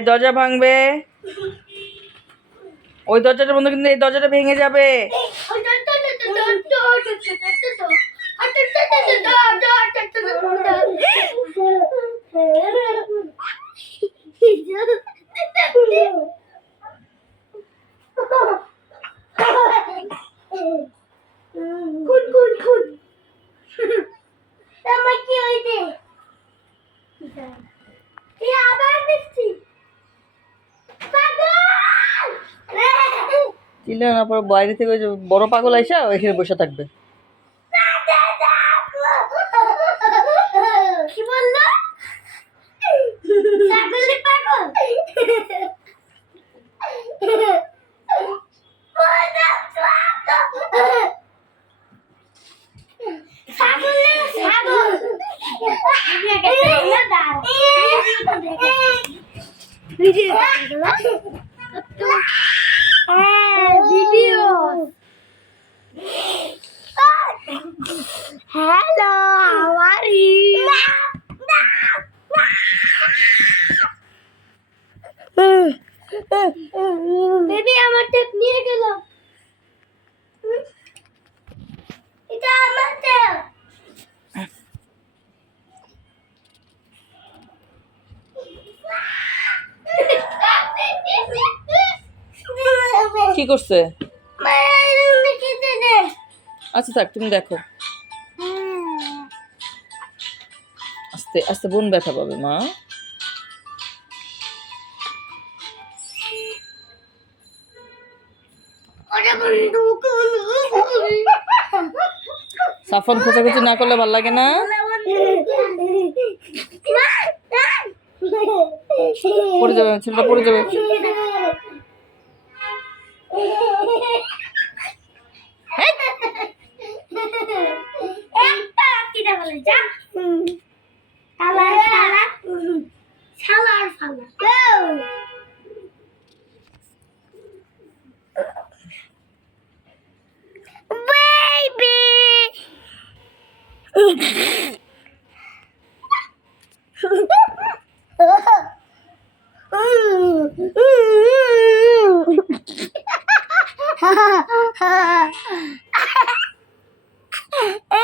এই দরজা ভাঙবে, ওই দরজাটা বন্ধ, কিন্তু এই দরজাটা ভেঙে যাবে। চিল্লা না, পরে বাইরে থেকে ওই যে বড় পাগল আইসা এখানে বসে থাকবে। কি বললো? ছাগলের পাগল। Video. Hello, how are you? Baby, আমার টেপ নিয়ে গেল। এটা আমার টেপ। কি করছে? আচ্ছা থাক, তুমি দেখো। আস্তে আস্তে, বোন ব্যথা পাবে মা। সাফন খোঁচাখুচি না করলে ভাল লাগে না। পড়ে যাবে, ছেলেটা পড়ে যাবে। Ha ha ha.